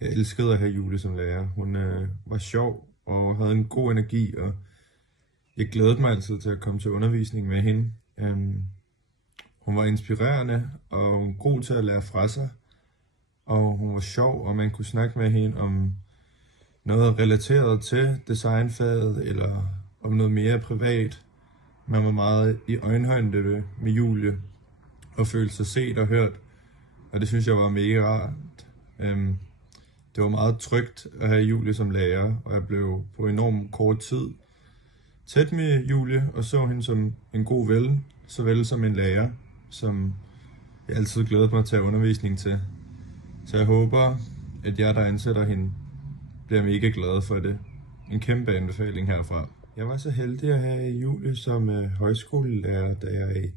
Jeg elskede at have Julie som lærer. Hun var sjov og havde en god energi, og jeg glædede mig altid til at komme til undervisning med hende. Hun var inspirerende og god til at lære fra sig, og hun var sjov, og man kunne snakke med hende om noget relateret til designfaget, eller om noget mere privat. Man var meget i øjenhøjde med Julie, og følte sig set og hørt, og det synes jeg var mega rart. Det var meget trygt at have Julie som lærer, og jeg blev på enormt kort tid tæt med Julie, og så hende som en god ven, såvel som en lærer, som jeg altid glædede mig til at undervisning til. Så jeg håber, at jer, der ansætter hende, bliver mega glade for det. En kæmpe anbefaling herfra. Jeg var så heldig at have Julie som højskolelærer, da jeg i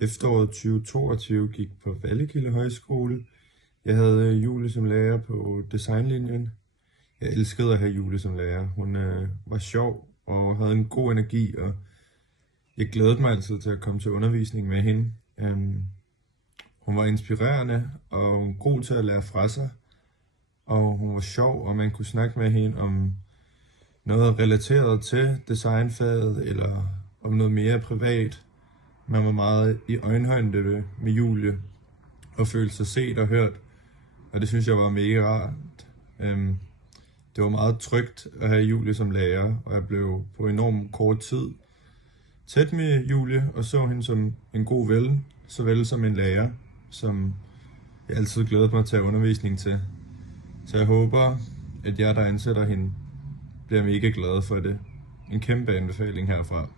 efteråret 2022 gik på Vallekilde Højskole. Jeg havde Julie som lærer på designlinjen. Jeg elskede at have Julie som lærer. Hun var sjov og havde en god energi, og jeg glædede mig altid til at komme til undervisning med hende. Hun var inspirerende og god til at lære fra sig, og hun var sjov, og man kunne snakke med hende om noget relateret til designfaget, eller om noget mere privat. Man var meget i øjenhøjde med Julie, og følte sig set og hørt, og det synes jeg var mega rart. Det var meget trygt at have Julie som lærer, og jeg blev på enormt kort tid tæt med Julie, og så hende som en god ven, såvel som en lærer, som jeg altid glædede mig til at undervisning til. Så jeg håber, at jer, der ansætter hende, bliver mega glade for det. En kæmpe anbefaling herfra.